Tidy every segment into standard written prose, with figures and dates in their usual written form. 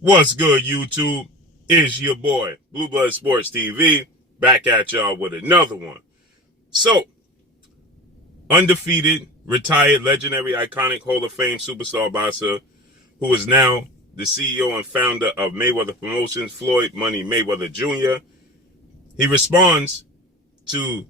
What's good, YouTube? It's your boy, Blue Blood Sports TV, back at y'all with another one. So, undefeated, retired, legendary, iconic Hall of Fame superstar boxer, who is now the CEO and founder of Mayweather Promotions, Floyd Money Mayweather Jr. He responds to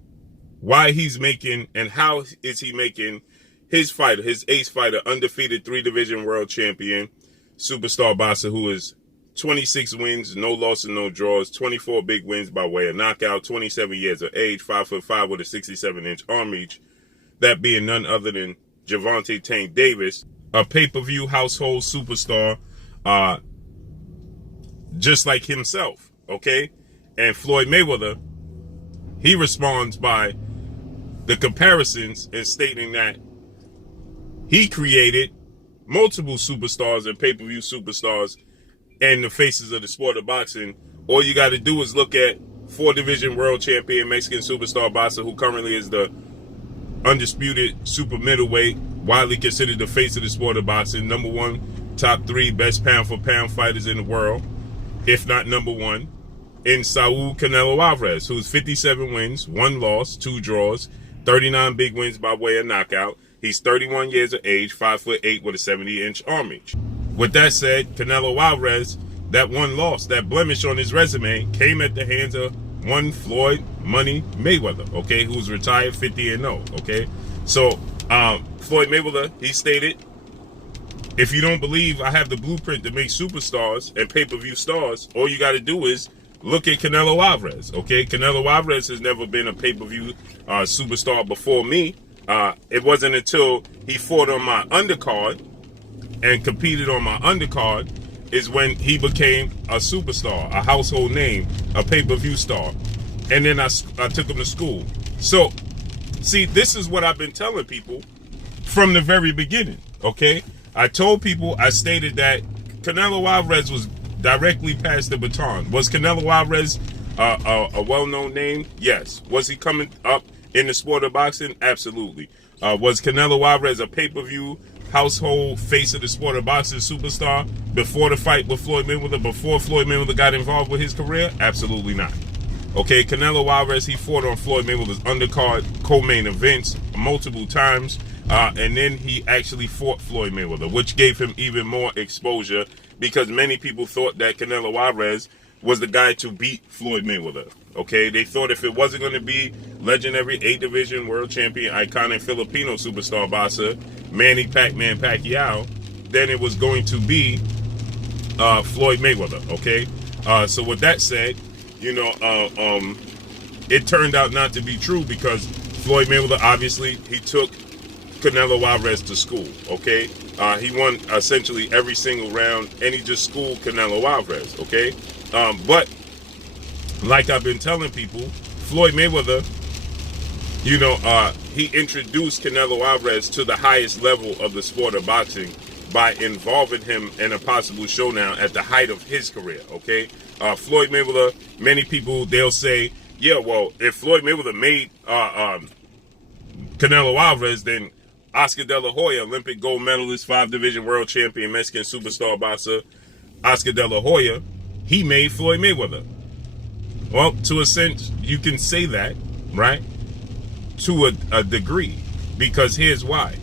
why he's making and how is he making his fighter, his ace fighter, undefeated 3-division world champion, superstar boxer who is 26 wins, no losses, no draws, 24 big wins by way of knockout, 27 years of age, 5'5" with a 67-inch arm reach, that being none other than Gervonta Tank Davis, a pay-per-view household superstar, just like himself, okay? And Floyd Mayweather, he responds by the comparisons and stating that he created multiple superstars and pay-per-view superstars and the faces of the sport of boxing. All you got to do is look at 4-division world champion Mexican superstar boxer who currently is the undisputed super middleweight, widely considered the face of the sport of boxing, number one, top 3 best pound-for-pound fighters in the world, if not number 1, in Saul Canelo Alvarez, who's 57 wins, 1 loss, 2 draws, 39 big wins by way of knockout. He's 31 years of age, 5'8" with a 70-inch arm reach. With that said, Canelo Alvarez, that 1 loss, that blemish on his resume, came at the hands of one Floyd Money Mayweather, okay, who's retired 50-0, okay? So, Floyd Mayweather, he stated, if you don't believe I have the blueprint to make superstars and pay-per-view stars, all you got to do is look at Canelo Alvarez, okay? Canelo Alvarez has never been a pay-per-view superstar before me. It wasn't until he fought on my undercard and competed on my undercard is when he became a superstar, a household name, a pay-per-view star. And then I took him to school. So, see, this is what I've been telling people from the very beginning, okay? I told people, I stated that Canelo Alvarez was directly passed the baton. Was Canelo Alvarez a well-known name? Yes. Was he coming up in the sport of boxing? Absolutely. Was Canelo Alvarez a pay-per-view household face of the sport of boxing superstar before the fight with Floyd Mayweather, before Floyd Mayweather got involved with his career? Absolutely not. Okay, Canelo Alvarez, he fought on Floyd Mayweather's undercard, co-main events multiple times, and then he actually fought Floyd Mayweather, which gave him even more exposure because many people thought that Canelo Alvarez was the guy to beat Floyd Mayweather. Okay, they thought if it wasn't going to be legendary 8-division world champion, iconic Filipino superstar boxer Manny Pac-Man Pacquiao, then it was going to be Floyd Mayweather. Okay, so with that said, you know, it turned out not to be true because Floyd Mayweather, obviously, he took Canelo Alvarez to school. Okay, he won essentially every single round, and he just schooled Canelo Alvarez. Okay, but like I've been telling people, Floyd Mayweather, you know, he introduced Canelo Alvarez to the highest level of the sport of boxing by involving him in a possible showdown at the height of his career, okay? Floyd Mayweather, many people, they'll say, yeah, well, if Floyd Mayweather made Canelo Alvarez, then Oscar De La Hoya, Olympic gold medalist, 5-division world champion, Mexican superstar boxer, Oscar De La Hoya, he made Floyd Mayweather. Well, to a sense, you can say that, right? To a degree, because here's why.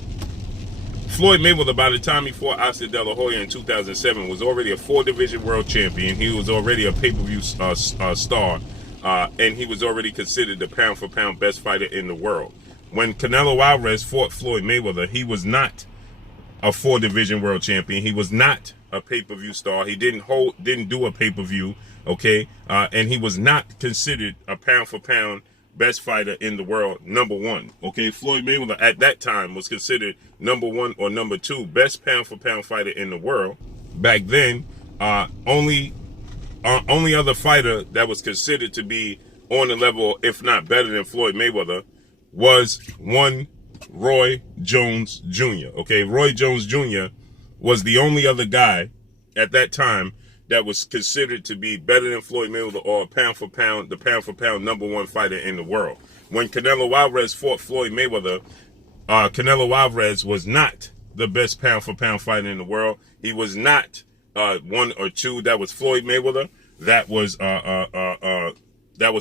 Floyd Mayweather, by the time he fought Oscar De La Hoya in 2007, was already a 4-division world champion. He was already a pay-per-view star, and he was already considered the pound-for-pound best fighter in the world. When Canelo Alvarez fought Floyd Mayweather, he was not a 4-division world champion. He was not a pay-per-view star. He didn't do a pay-per-view, okay? And he was not considered a pound-for-pound best fighter in the world, number 1. Okay, Floyd Mayweather at that time was considered number 1 or number 2 best pound-for-pound fighter in the world. Back then, only other fighter that was considered to be on the level, if not better than Floyd Mayweather, was one Roy Jones Jr. Okay, Roy Jones Jr. was the only other guy at that time that was considered to be better than Floyd Mayweather or the pound-for-pound number 1 fighter in the world. When Canelo Alvarez fought Floyd Mayweather, Canelo Alvarez was not the best pound-for-pound fighter in the world. He was not one or two. That was Floyd Mayweather. That was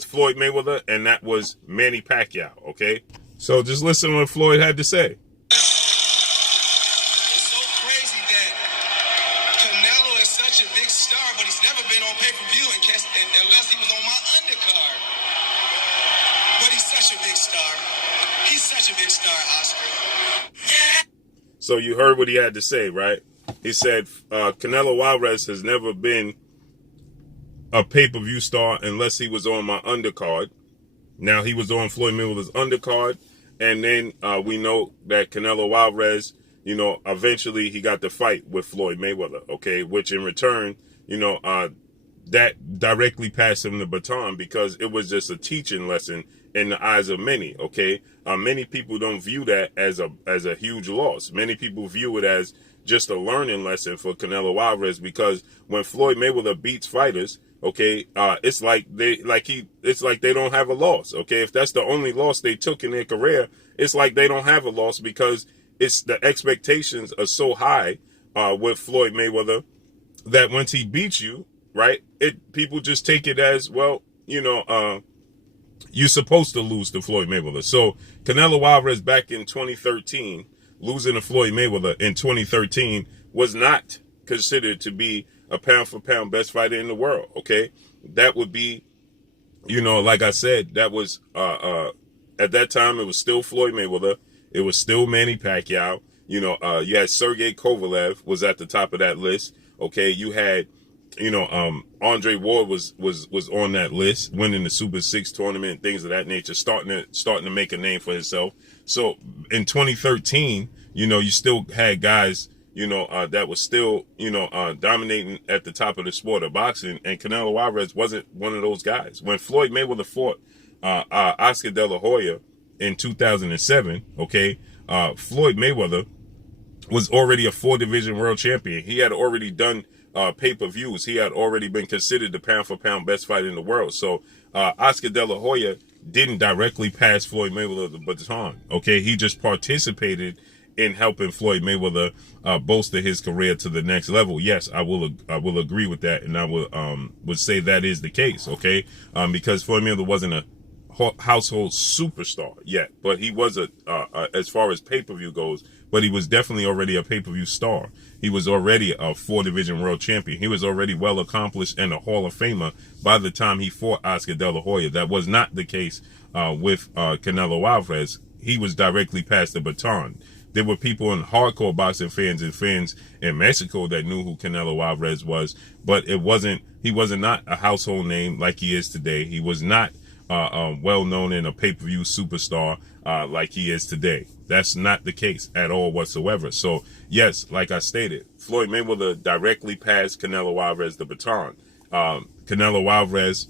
Floyd Mayweather, and that was Manny Pacquiao. Okay, so just listen to what Floyd had to say. It's so crazy that Canelo is such a big star, but he's never been on pay-per-view unless he was on my undercard. But he's such a big star. He's such a big star, Oscar. Yeah. So you heard what he had to say, right? He said Canelo Alvarez has never been a pay-per-view star unless he was on my undercard. Now, he was on Floyd Mayweather's undercard, and then we know that Canelo Alvarez, you know, eventually he got the fight with Floyd Mayweather, okay, which in return, you know, that directly passed him the baton because it was just a teaching lesson in the eyes of many, okay? Many people don't view that as a huge loss. Many people view it as just a learning lesson for Canelo Alvarez, because when Floyd Mayweather beats fighters, okay, it's like they don't have a loss, okay? If that's the only loss they took in their career, it's like they don't have a loss, because it's the expectations are so high with Floyd Mayweather that once he beats you, right, people just take it as, well, you know, you're supposed to lose to Floyd Mayweather. So Canelo Alvarez back in 2013, losing to Floyd Mayweather in 2013 was not considered to be a pound-for-pound best fighter in the world, okay? That would be, you know, like I said, that was, at that time, it was still Floyd Mayweather. It was still Manny Pacquiao. You know, you had Sergey Kovalev was at the top of that list, okay? You had, you know, Andre Ward was on that list, winning the Super 6 tournament, things of that nature, starting to make a name for himself. So in 2013, you know, you still had guys, you know, that was still, you know, dominating at the top of the sport of boxing, and Canelo Alvarez wasn't one of those guys. When Floyd Mayweather fought Oscar De La Hoya in 2007, okay, Floyd Mayweather was already a 4-division world champion. He had already done pay-per-views. He had already been considered the pound-for-pound best fighter in the world. So Oscar De La Hoya didn't directly pass Floyd Mayweather the baton, okay? He just participated in helping Floyd Mayweather bolster his career to the next level. Yes, I will agree with that, and I would say that is the case, okay? Because Floyd Mayweather wasn't a household superstar yet, but he was as far as pay-per-view goes, but he was definitely already a pay-per-view star. He was already a 4-division world champion. He was already well accomplished and a Hall of Famer by the time he fought Oscar De La Hoya. That was not the case with Canelo Alvarez. He was directly passed the baton. There were people in hardcore boxing fans and fans in Mexico that knew who Canelo Alvarez was, but he was not a household name like he is today. He was not well known and a pay-per-view superstar like he is today. That's not the case at all whatsoever. So yes, like I stated, Floyd Mayweather directly passed Canelo Alvarez the baton. Canelo Alvarez,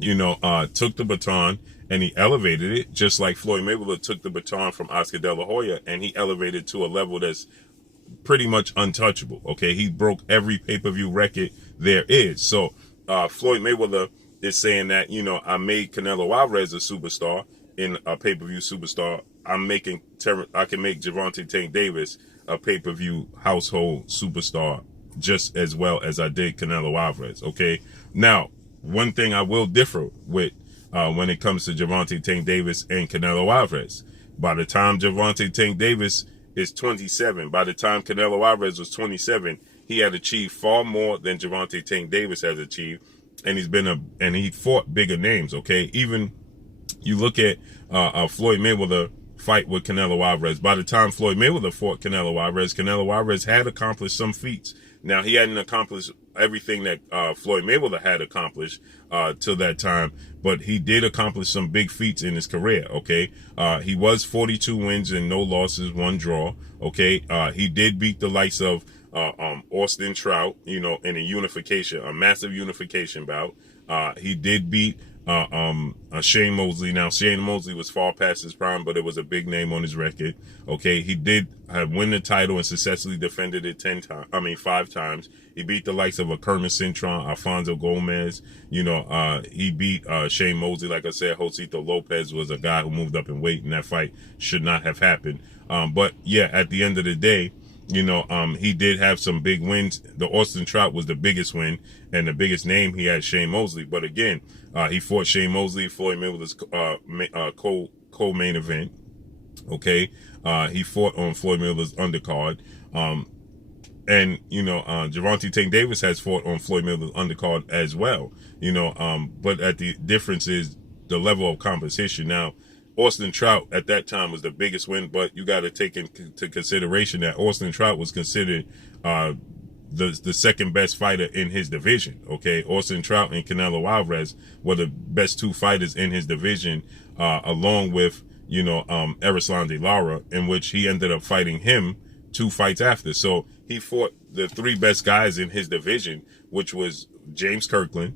you know, took the baton and he elevated it, just like Floyd Mayweather took the baton from Oscar De La Hoya, and he elevated to a level that's pretty much untouchable. Okay, he broke every pay-per-view record there is. So Floyd Mayweather is saying that, you know, I made Canelo Alvarez a superstar, in a pay-per-view superstar. I can make Gervonta Tank Davis a pay-per-view household superstar just as well as I did Canelo Alvarez. Okay, now one thing I will differ with when it comes to Gervonta Tank Davis and Canelo Alvarez. By the time Gervonta Tank Davis is 27, by the time Canelo Alvarez was 27, he had achieved far more than Gervonta Tank Davis has achieved, and he fought bigger names. Okay, even you look at Floyd Mayweather fight with Canelo Alvarez. By the time Floyd Mayweather fought Canelo Alvarez had accomplished some feats. Now, he hadn't accomplished everything that Floyd Mayweather had accomplished till that time, but he did accomplish some big feats in his career, okay? He was 42 wins and no losses, 1 draw, okay? He did beat the likes of Austin Trout, you know, in a massive unification bout. He did beat Shane Mosley. Now, Shane Mosley was far past his prime, but it was a big name on his record. Okay, he did win the title and successfully defended it 5 times. He beat the likes of a Kermit Cintron, Alfonso Gomez. You know, he beat Shane Mosley. Like I said, Josito Lopez was a guy who moved up in weight, and that fight should not have happened. But yeah, at the end of the day, He did have some big wins. The Austin Trout was the biggest win, and the biggest name he had Shane Mosley. But again, he fought Shane Mosley, Floyd Mayweather's co-main event. Okay, he fought on Floyd Mayweather's undercard. And Gervonta Tank Davis has fought on Floyd Mayweather's undercard as well. But at the difference is the level of competition. Now, Austin Trout at that time was the biggest win, but you got to take into consideration that Austin Trout was considered the second best fighter in his division. Okay, Austin Trout and Canelo Alvarez were the best two fighters in his division, along with Erislandy Lara, in which he ended up fighting him 2 fights after. So he fought the 3 best guys in his division, which was James Kirkland,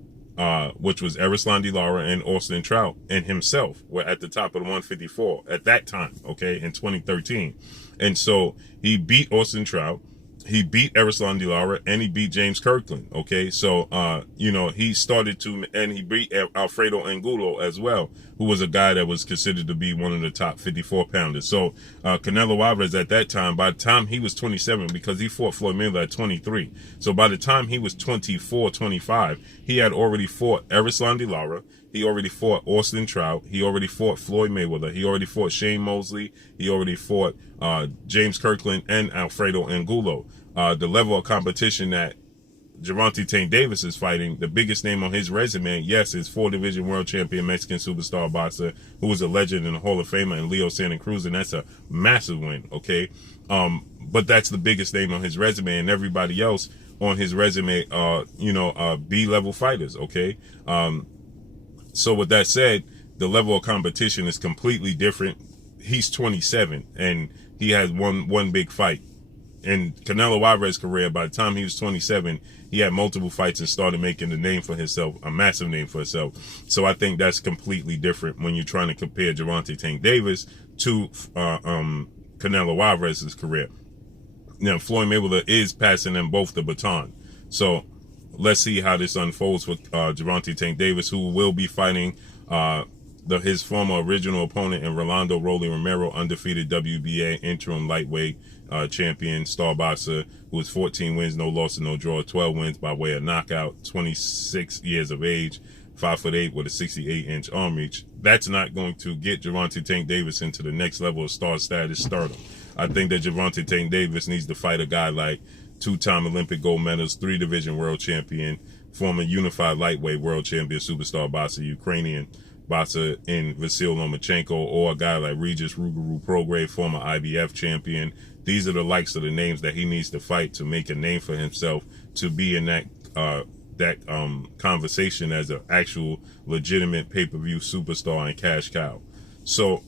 which was Erislandy Lara, and Austin Trout, and himself were at the top of the 154 at that time, okay, in 2013. And so he beat Austin Trout, he beat Erislandy Lara, and he beat James Kirkland, okay? So, he started to, and he beat Alfredo Angulo as well, who was a guy that was considered to be one of the top 54-pounders. So, Canelo Alvarez at that time, by the time he was 27, because he fought Floyd Mayweather at 23. So, by the time he was 24, 25, he had already fought Erislandy Lara, he already fought Austin Trout, he already fought Floyd Mayweather, he already fought Shane Mosley, he already fought James Kirkland and Alfredo Angulo. The level of competition that Gervonta Tank Davis is fighting, the biggest name on his resume, yes, is 4-division world champion Mexican superstar boxer who was a legend in the Hall of Famer, and Leo Santa Cruz, and that's a massive win, okay? But that's the biggest name on his resume, and everybody else on his resume are, B-level fighters, okay? So with that said, the level of competition is completely different. He's 27, and he has one big fight. In Canelo Alvarez's career, by the time he was 27, he had multiple fights and started making a name for himself, a massive name for himself. So I think that's completely different when you're trying to compare Gervonta Tank Davis to Canelo Alvarez's career. Now, Floyd Mayweather is passing them both the baton. So let's see how this unfolds with Gervonta Tank Davis, who will be fighting his former original opponent in Rolando Rolly Romero, undefeated WBA interim lightweight champion, star boxer, who has 14 wins, no loss and no draw, 12 wins by way of knockout, 26 years of age, 5'8" with a 68-inch arm reach. That's not going to get Gervonta Tank Davis into the next level of star status stardom. I think that Gervonta Tank Davis needs to fight a guy like 2-time Olympic gold medalist, 3-division world champion, former unified lightweight world champion, superstar boxer, Ukrainian boxer in Vasyl Lomachenko, or a guy like Regis Prograis, former IBF champion. These are the likes of the names that he needs to fight to make a name for himself, to be in that conversation as an actual legitimate pay-per-view superstar and cash cow. So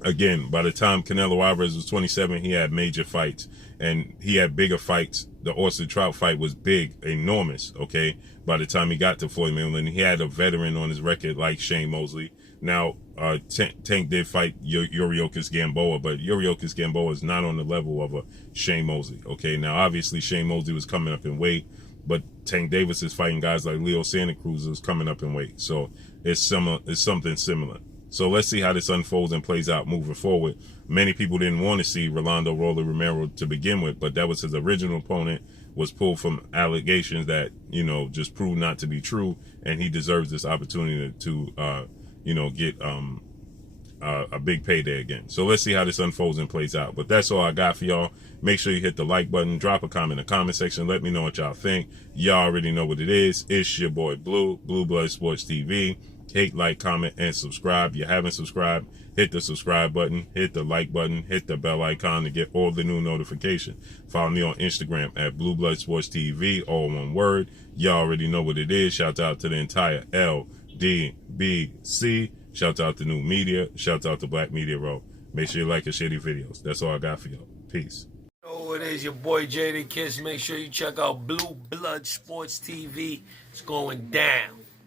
again, by the time Canelo Alvarez was 27, he had major fights, and he had bigger fights. The Austin Trout fight was big, enormous, okay? By the time he got to Floyd Mayweather, and he had a veteran on his record like Shane Mosley. Now, Tank did fight Yuriorkis Gamboa, but Yuriorkis Gamboa is not on the level of a Shane Mosley, okay? Now, obviously, Shane Mosley was coming up in weight, but Tank Davis is fighting guys like Leo Santa Cruz, who's coming up in weight. So it's something similar. So let's see how this unfolds and plays out moving forward. Many people didn't want to see Rolando Rolly Romero to begin with, but that was his original opponent, was pulled from allegations that, just proved not to be true, and he deserves this opportunity to, get a big payday again. So let's see how this unfolds and plays out. But that's all I got for y'all. Make sure you hit the like button, drop a comment in the comment section. Let me know what y'all think. Y'all already know what it is. It's your boy Blue Blood Sports TV. Hit, like, comment, and subscribe. If you haven't subscribed, hit the subscribe button, hit the like button, hit the bell icon to get all the new notifications. Follow me on Instagram at Blue Blood Sports TV, all one word. Y'all already know what it is. Shout out to the entire LDBC. Shout out to New Media. Shout out to Black Media Row. Make sure you like and share these videos. That's all I got for y'all. Peace. Oh, it is your boy Jada Kiss. Make sure you check out Blue Blood Sports TV. It's going down.